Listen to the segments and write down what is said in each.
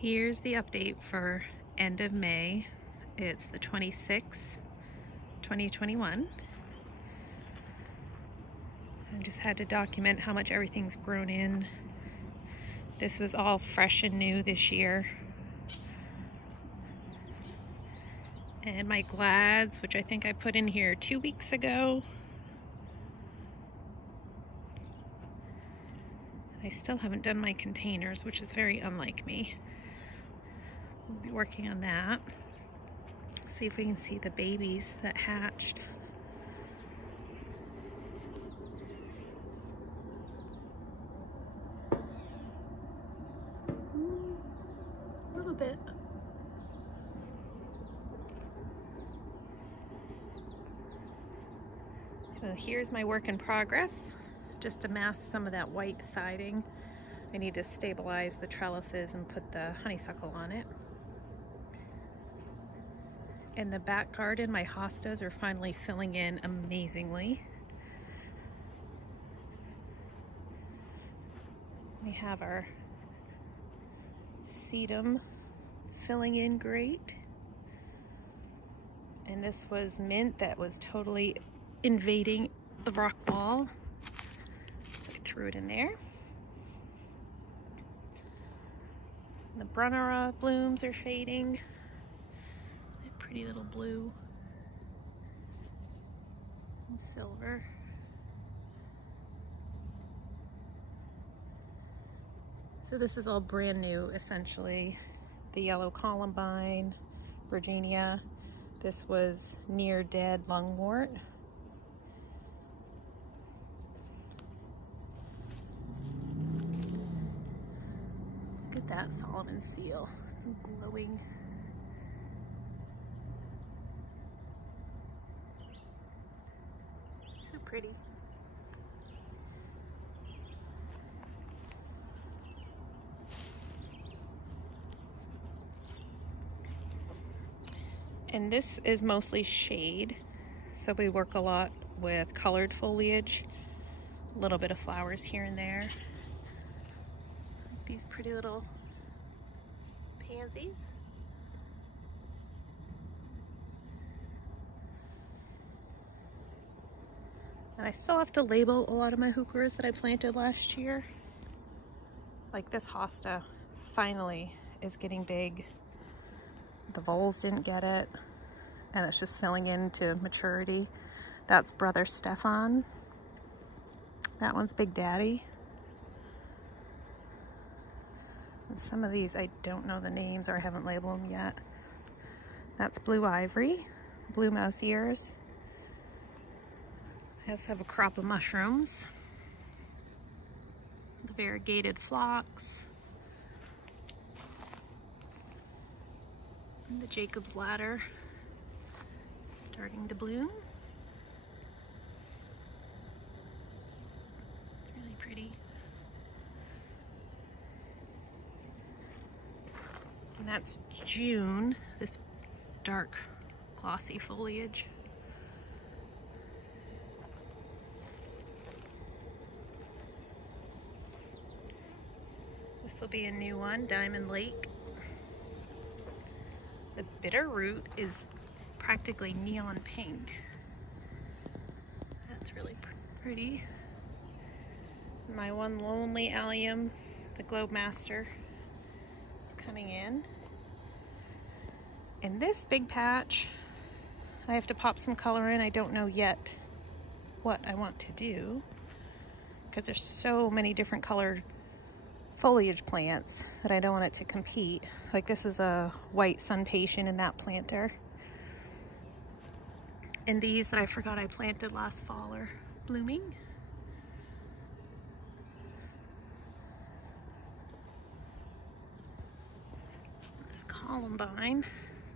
Here's the update for end of May. It's the 26th, 2021. I just had to document how much everything's grown in. This was all fresh and new this year. And my glads, which I think I put in here 2 weeks ago. I still haven't done my containers, which is very unlike me. We'll be working on that. See if we can see the babies that hatched. A little bit. So here's my work in progress. Just to mask some of that white siding. I need to stabilize the trellises and put the honeysuckle on it. In the back garden, my hostas are finally filling in amazingly. We have our sedum filling in great. And this was mint that was totally invading the rock wall. Threw it in there. The Brunnera blooms are fading. That pretty little blue and silver. So this is all brand new, essentially. The yellow columbine, Virginia. This was near dead lungwort. Look at that Solomon seal, glowing. So pretty. And this is mostly shade, so we work a lot with colored foliage, a little bit of flowers here and there. These pretty little pansies. And I still have to label a lot of my heucheras that I planted last year. Like this hosta finally is getting big. The voles didn't get it, and it's just filling into maturity. That's Brother Stefan. That one's Big Daddy. And some of these I don't know the names, or I haven't labeled them yet. That's Blue Ivory, Blue Mouse Ears. I also have a crop of mushrooms. The variegated phlox. And the Jacob's Ladder starting to bloom. Really pretty. And that's June, this dark glossy foliage. This will be a new one, Diamond Lake. The bitter root is practically neon pink. That's really pretty. My one lonely allium, the Globe Master, is coming in. In this big patch, I have to pop some color in. I don't know yet what I want to do because there's so many different colored foliage plants that I don't want it to compete. Like this is a white sun patient in that planter. And these that I forgot I planted last fall are blooming. This columbine,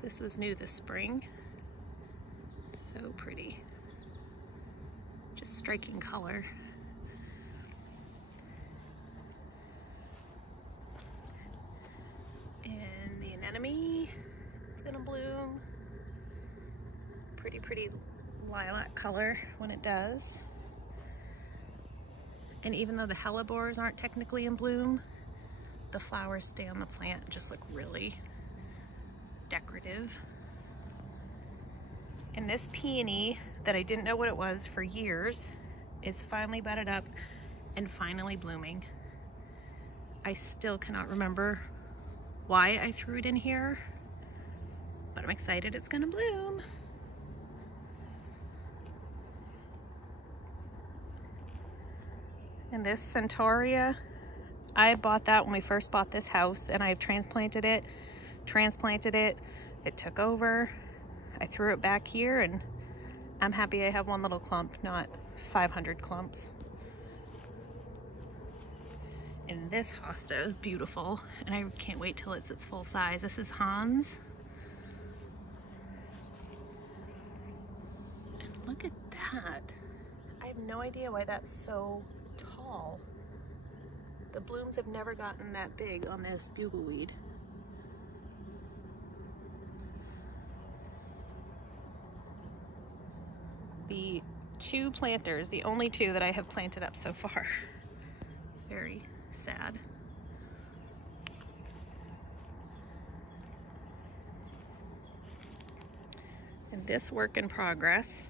this was new this spring. So pretty. Just striking color. Anemone in a bloom. Pretty lilac color when it does. And even though the hellebores aren't technically in bloom, the flowers stay on the plant and just look really decorative. And this peony that I didn't know what it was for years is finally budded up and finally blooming. I still cannot remember why I threw it in here, but I'm excited it's gonna bloom. And this Centaurea, I bought that when we first bought this house, and I've transplanted it, it took over. I threw it back here, and I'm happy I have one little clump, not 500 clumps. And this hosta is beautiful, and I can't wait till it's its full size. This is Hans. And look at that. I have no idea why that's so tall. The blooms have never gotten that big on this bugleweed. The two planters, the only two that I have planted up so far. It's very sad. And this work in progress.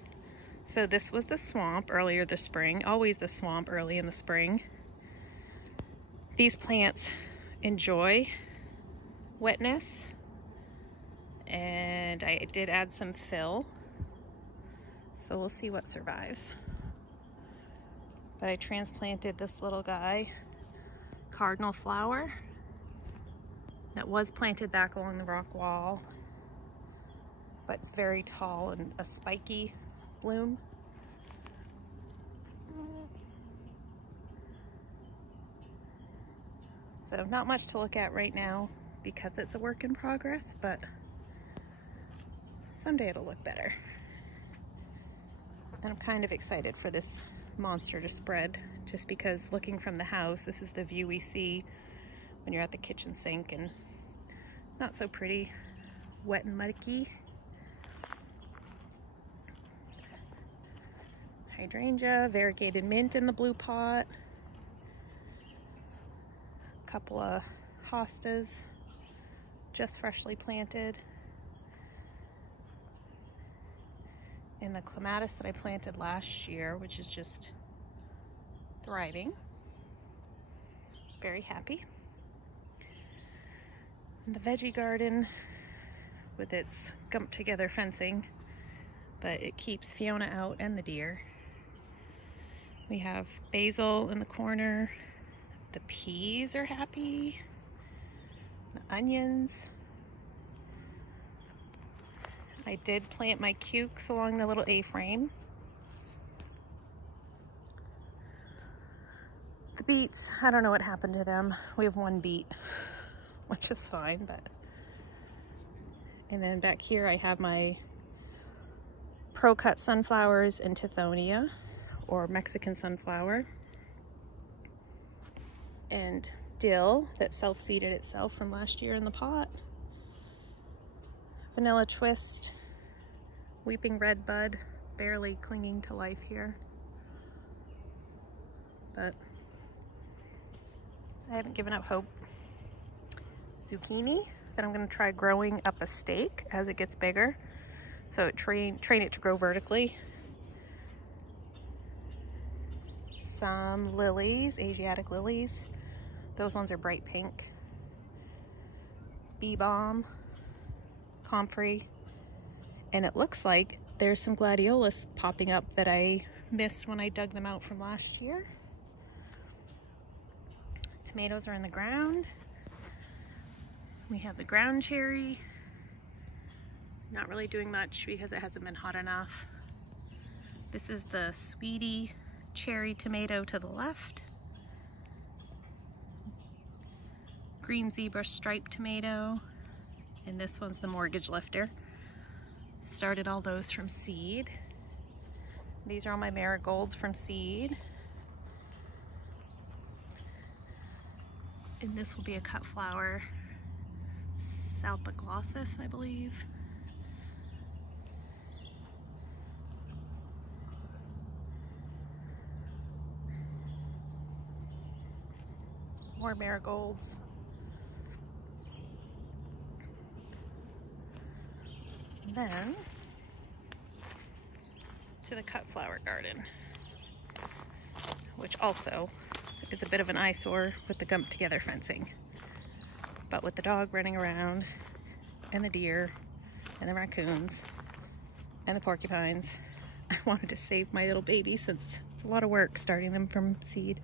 So this was the swamp earlier this spring, always the swamp early in the spring. These plants enjoy wetness, and I did add some fill, so we'll see what survives. But I transplanted this little guy, Cardinal Flower, that was planted back along the rock wall, but it's very tall and a spiky bloom. So not much to look at right now because it's a work in progress, but someday it'll look better. And I'm kind of excited for this monster to spread, just because looking from the house, this is the view we see when you're at the kitchen sink, and not so pretty, wet and muddy. Hydrangea, variegated mint in the blue pot. Couple of hostas just freshly planted, and the clematis that I planted last year, which is just thriving. Very happy. And the veggie garden with its gumped together fencing, but it keeps Fiona out and the deer. We have basil in the corner. The peas are happy, the onions. I did plant my cukes along the little A-frame. The beets, I don't know what happened to them. We have one beet, which is fine, but. And then back here I have my pro-cut sunflowers and Tithonia, or Mexican sunflower. And dill that self-seeded itself from last year in the pot. Vanilla twist, weeping red bud, barely clinging to life here. But I haven't given up hope. Zucchini that I'm going to try growing up a stake as it gets bigger, so train it to grow vertically. Some lilies, Asiatic lilies. Those ones are bright pink. Bee balm, comfrey, and it looks like there's some gladiolus popping up that I missed when I dug them out from last year. Tomatoes are in the ground. We have the ground cherry. Not really doing much because it hasn't been hot enough. This is the sweetie cherry tomato to the left. Green zebra striped tomato, and this one's the mortgage lifter. Started all those from seed. These are all my marigolds from seed. And this will be a cut flower, Salpiglossus, I believe. More marigolds. And then to the cut flower garden, which also is a bit of an eyesore with the gumped together fencing. But with the dog running around, and the deer, and the raccoons, and the porcupines, I wanted to save my little baby since it's a lot of work starting them from seed.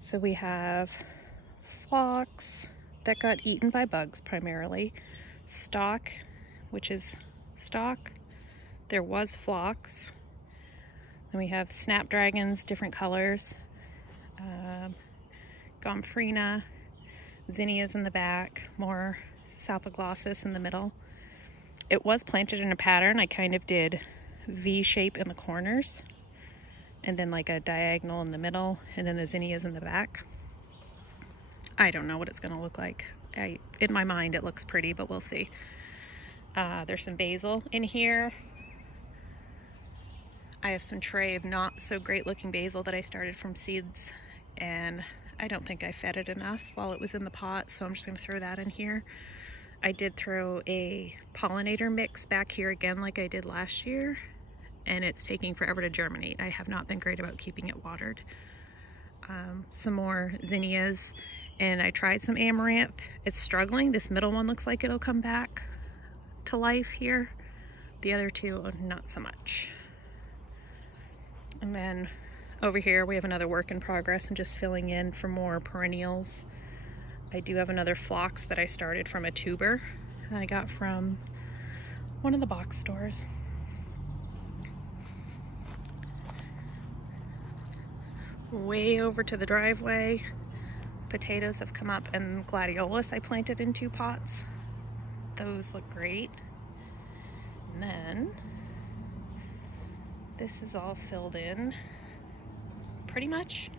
So we have phlox that got eaten by bugs primarily, stock, which is stock. There was phlox. Then we have snapdragons, different colors, gomphrena, zinnias in the back, more salpiglossis in the middle. It was planted in a pattern. I kind of did V shape in the corners and then like a diagonal in the middle and then the zinnias in the back. I don't know what it's gonna look like. In my mind it looks pretty, but we'll see. There's some basil in here. I have some tray of not so great looking basil that I started from seeds, and I don't think I fed it enough while it was in the pot, so I'm just gonna throw that in here. I did throw a pollinator mix back here again like I did last year, and it's taking forever to germinate. I have not been great about keeping it watered. Some more zinnias, and I tried some amaranth. It's struggling. This middle one looks like it'll come back to life here. The other two, not so much. And then over here we have another work in progress. I'm just filling in for more perennials. I do have another phlox that I started from a tuber that I got from one of the box stores. Way over to the driveway, potatoes have come up, and gladiolus I planted in 2 pots. Those look great. And then this is all filled in pretty much.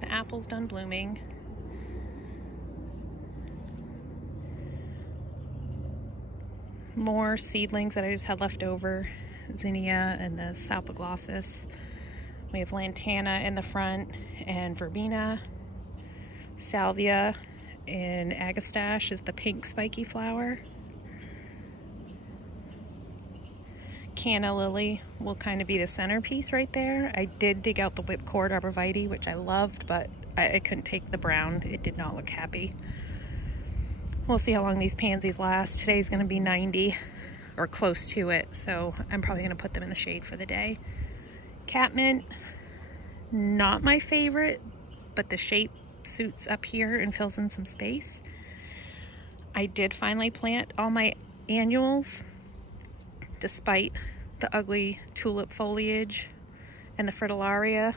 The apple's done blooming. More seedlings that I just had left over, zinnia and the salpiglossis. We have lantana in the front and verbena. Salvia and agastache is the pink spiky flower. Canna lily will kind of be the centerpiece right there. I did dig out the whipcord arborvitae, which I loved, but I couldn't take the brown. It did not look happy. We'll see how long these pansies last. Today's gonna be 90 or close to it, so I'm probably gonna put them in the shade for the day. Catmint, not my favorite, but the shape suits up here and fills in some space. I did finally plant all my annuals, despite the ugly tulip foliage and the fritillaria.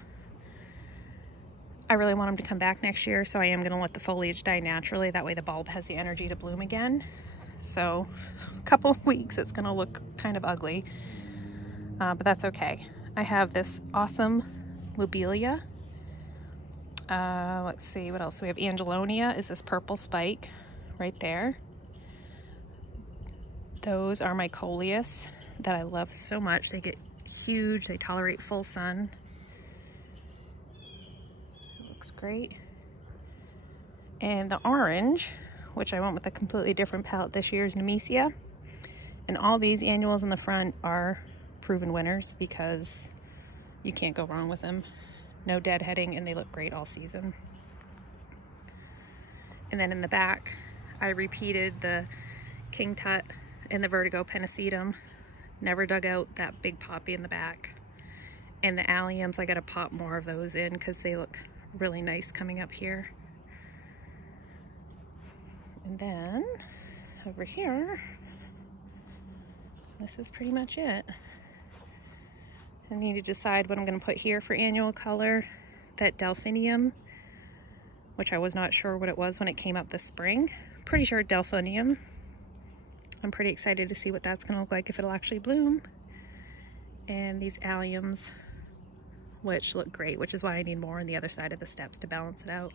I really want them to come back next year, so I am going to let the foliage die naturally. That way the bulb has the energy to bloom again. So a couple of weeks it's going to look kind of ugly, but that's okay. I have this awesome lobelia. Let's see what else we have. Angelonia is this purple spike right there. Those are my Coleus that I love so much. They get huge, they tolerate full sun. It looks great. And the orange, which I went with a completely different palette this year, is Nemesia. And all these annuals in the front are proven winners because you can't go wrong with them. No deadheading, and they look great all season. And then in the back, I repeated the King Tut and the Vertigo Pennisetum. Never dug out that big poppy in the back. And the alliums, I gotta pop more of those in because they look really nice coming up here. And then over here, this is pretty much it. I need to decide what I'm going to put here for annual color. That delphinium, which I was not sure what it was when it came up this spring. Pretty sure delphinium. I'm pretty excited to see what that's going to look like if it'll actually bloom. And these alliums, which look great, which is why I need more on the other side of the steps to balance it out.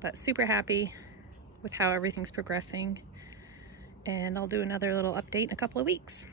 But super happy with how everything's progressing. And I'll do another little update in a couple of weeks.